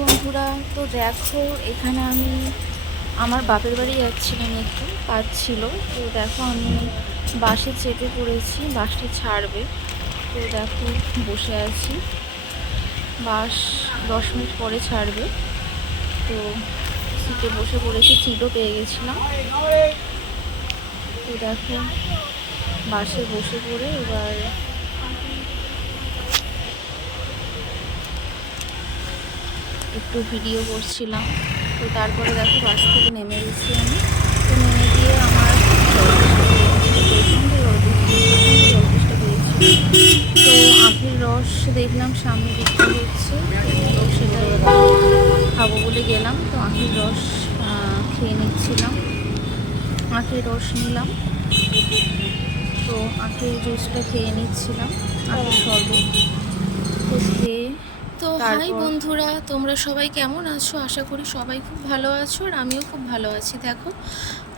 বন্ধুরা, তো দেখো এখানে আমি আমার বাপের বাড়ি যাচ্ছিলাম, একটু কাজ ছিল। তো দেখো আমি বাসে চেপে পড়েছি, বাসটা ছাড়বে। তো দেখো বসে আছি, বাস 10 মিনিট পরে ছাড়বে। তো সিটে বসে পড়েছি, সিটও পেয়ে গেছিলাম। তো দেখো বাসে বসে পড়ে এবার একটু ভিডিও করছিলাম। তো তারপরে দেখো বাস থেকে নেমে গেছি আমি। তো নেমে গিয়ে আমার প্রচণ্ড জল পেয়েছি। তো আখের রস দেখলাম সামনে বিক্রি হচ্ছে, তো সেটা খাবো বলে গেলাম। তো আখের রস খেয়ে নিচ্ছিলাম, আখের রস নিলাম। তো আখের জুসটা খেয়ে নিচ্ছিলাম, আখের শরবত। তো খেয়ে তো হাই বন্ধুরা, তোমরা সবাই কেমন আছো? আশা করি সবাই খুব ভালো আছো, আর আমিও খুব ভালো আছি। দেখো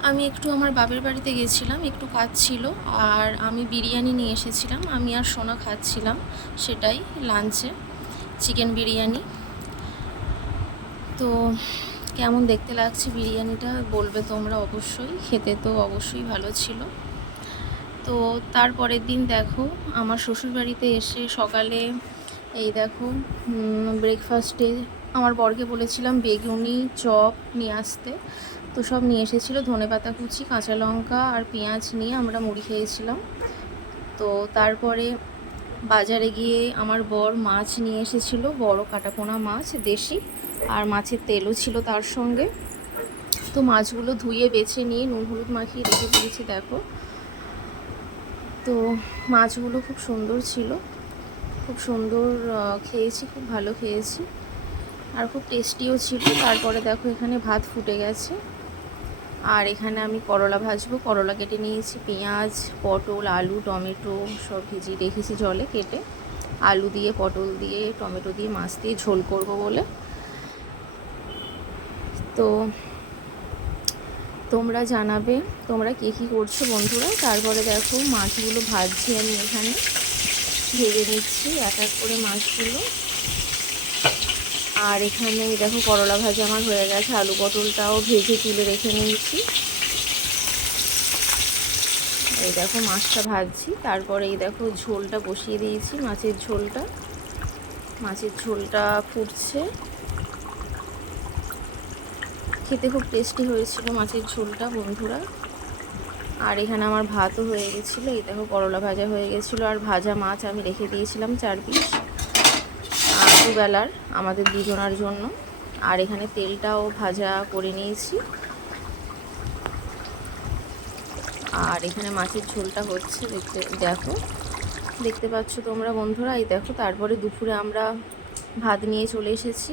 আমি একটু আমার বাপের বাড়িতে গেছিলাম, একটু কাজ ছিল, আর আমি বিরিয়ানি নিয়ে এসেছিলাম। আমি আর সোনা খাচ্ছিলাম সেটাই লাঞ্চে, চিকেন বিরিয়ানি। তো কেমন দেখতে লাগছে বিরিয়ানিটা বলবে তোমরা অবশ্যই, খেতে তো অবশ্যই ভালো ছিল। তো তারপরের দিন দেখো আমার শ্বশুরবাড়িতে এসে সকালে এই দেখো ব্রেকফাস্টে আমার বরকে বলেছিলাম বেগুনি চপ নিয়ে আসতে। তো সব নিয়ে এসেছিলো, ধনেপাতা কুচি, কাঁচা লঙ্কা আর পেঁয়াজ নিয়ে আমরা মুড়ি খেয়েছিলাম। তো তারপরে বাজারে গিয়ে আমার বর মাছ নিয়ে এসেছিলো, বড় কাটাপোনা মাছ দেশি, আর মাছের তেলও ছিল তার সঙ্গে। তো মাছগুলো ধুয়ে বেছে নিয়ে নুন হলুদ মাখিয়ে রেখে দিয়েছি দেখো। তো মাছগুলো খুব সুন্দর ছিল, খুব সুন্দর খেয়েছি, খুব ভালো খেয়েছি, আর খুব টেস্টিও ছিল। তারপরে দেখো এখানে ভাত ফুটে গেছে, আর এখানে আমি করলা ভাজবো। করলা কেটে নিয়েছি, পেঁয়াজ, পটল, আলু, টমেটো সব ভিজিয়ে রেখেছি জলে কেটে। আলু দিয়ে, পটল দিয়ে, টমেটো দিয়ে, মাছ দিয়ে ঝোল করব বলে। তো তোমরা জানাবে তোমরা কে কী করছো বন্ধুরা। তারপরে দেখো মাছগুলো ভাজছি, আমি এখানে ভেজে নিচ্ছি এক এক করে মাছগুলো। আর এখানে দেখো করলা ভাজা আমার হয়ে গেছে, আলু পটলটাও ভেজে তুলে রেখে নিয়েছি। এই দেখো মাছটা ভাজছি, তারপরে এই দেখো ঝোলটা বসিয়ে দিয়েছি, মাছের ঝোলটা ফুটছে। খেতে খুব টেস্টি হয়েছিল মাছের ঝোলটা বন্ধুরা। আর এখানে আমার ভাতও হয়ে গেছিলো, এই দেখো করলা ভাজা হয়ে গেছিলো, আর ভাজা মাছ আমি রেখে দিয়েছিলাম 4 পিস দুবেলার আমাদের দুজনার জন্য। আর এখানে তেলটাও ভাজা করে নিয়েছি। আর এখানে মাছের ঝোলটা হচ্ছে, দেখতে পাচ্ছ তোমরা বন্ধুরা। এই দেখো তারপরে দুপুরে আমরা ভাত নিয়ে চলে এসেছি,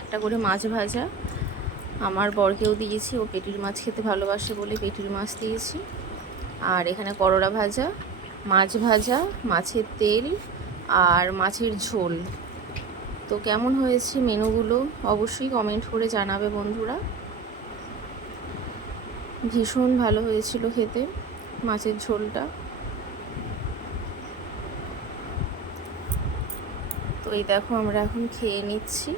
একটা করে মাছ ভাজা আমার বরকেও দিয়েছি, ও পেটির মাছ খেতে ভালোবাসে বলে পেটির মাছ দিয়েছি। আর এখানে করলা ভাজা, মাছ ভাজা, মাছের তেল আর মাছের ঝোল। তো কেমন হয়েছে মেনুগুলো অবশ্যই কমেন্ট করে জানাবে বন্ধুরা। ভীষণ ভালো হয়েছিল খেতে মাছের ঝোলটা। তো এই দেখো আমরা এখন খেয়ে নিচ্ছি।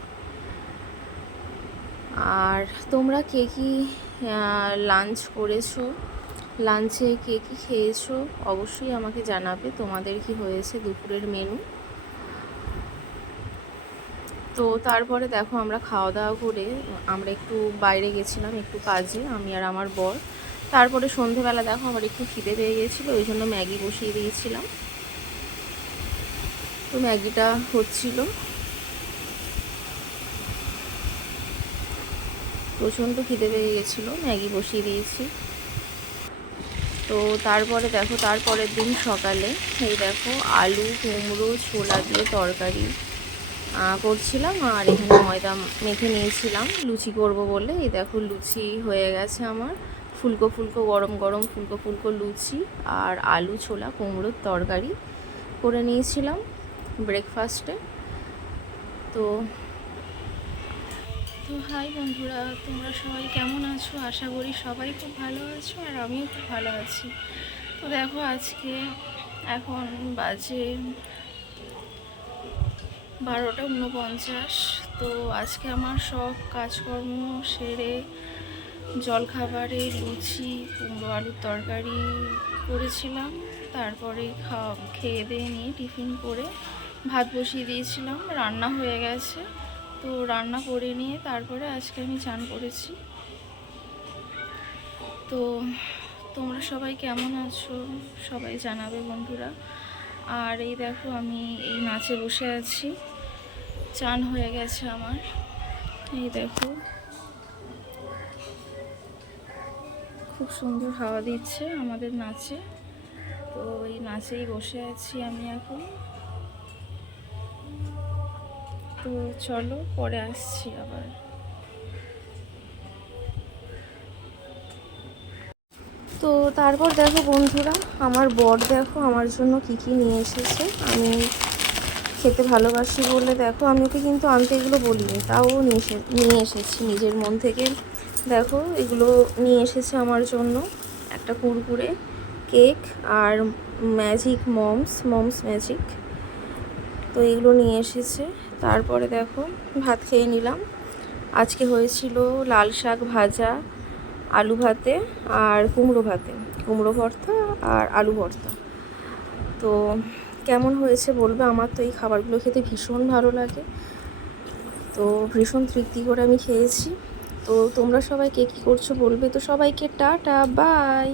আর তোমরা কে কী লাঞ্চ করেছো, লাঞ্চে কে কী খেয়েছো অবশ্যই আমাকে জানাবে, তোমাদের কি হয়েছে দুপুরের মেনু। তো তারপরে দেখো আমরা খাওয়া দাওয়া করে আমরা একটু বাইরে গেছিলাম একটু কাজে, আমি আর আমার বর। তারপরে সন্ধেবেলা দেখো আমার একটু খিদে পেয়ে গেছিলো, ওই জন্য ম্যাগি বসিয়ে দিয়েছিলাম। তো ম্যাগিটা হচ্ছিল, প্রচণ্ড খিদে পেয়ে গেছিলো, ম্যাগি বসিয়ে দিয়েছি। তো তারপরে দেখো তারপরের দিন সকালে এই দেখো আলু কুমড়ো ছোলা দিয়ে তরকারি করছিলাম, আর এখানে ময়দা মেখে নিয়েছিলাম লুচি করব বলে। এই দেখো লুচি হয়ে গেছে আমার, ফুলকো ফুলকো গরম গরম ফুলকো ফুলকো লুচি আর আলু ছোলা কুমড়োর তরকারি করে নিয়েছিলাম ব্রেকফাস্টে। তো হাই বন্ধুরা, তোমরা সবাই কেমন আছো? আশা করি সবাই খুব ভালো আছো, আর আমিও খুব ভালো আছি। তো দেখো আজকে এখন বাজে 12টা 49। তো আজকে আমার সব কাজকর্ম সেরে জলখাবারে লুচি কুমড়ো আলুর তরকারি করেছিলাম, তারপরে খেয়ে দিয়ে নিয়ে টিফিন করে ভাত বসিয়ে দিয়েছিলাম, রান্না হয়ে গেছে। তো রান্না করে নিয়ে তারপরে আজকে আমি চান করেছি। তো তোমরা সবাই কেমন আছো সবাই জানাবে বন্ধুরা। আর এই দেখো আমি এই নাচে বসে আছি, চান হয়ে গেছে আমার। এই দেখো খুব সুন্দর হাওয়া দিচ্ছে আমাদের নাচে। তো এই নাচেই বসে আছি আমি এখন। তো চলো পরে আসছি আবার। তো তারপর দেখো বন্ধুরা, আমার বর দেখো আমার জন্য কি কি নিয়ে এসেছে। আমি খেতে ভালোবাসি বলে দেখো আমি ওকে কিন্তু আনতে এগুলো বলিনি, তাও নিয়ে এসেছি নিজের মন থেকে। দেখো এগুলো নিয়ে এসেছে আমার জন্য, একটা কুরকুরে, কেক আর ম্যাজিক মমস ম্যাজিক। তো এগুলো নিয়ে এসেছে। তারপরে দেখো ভাত খেয়ে নিলাম। আজকে হয়েছিল লাল শাক ভাজা, আলু ভাতে আর কুমড়ো ভর্তা আর আলু ভর্তা। তো কেমন হয়েছে বলবে, আমার তো এই খাবারগুলো খেতে ভীষণ ভালো লাগে। তো ভীষণ তৃপ্তি করে আমি খেয়েছি। তো তোমরা সবাই কে কী করছো বলবে। তো সবাইকে টাটা বাই।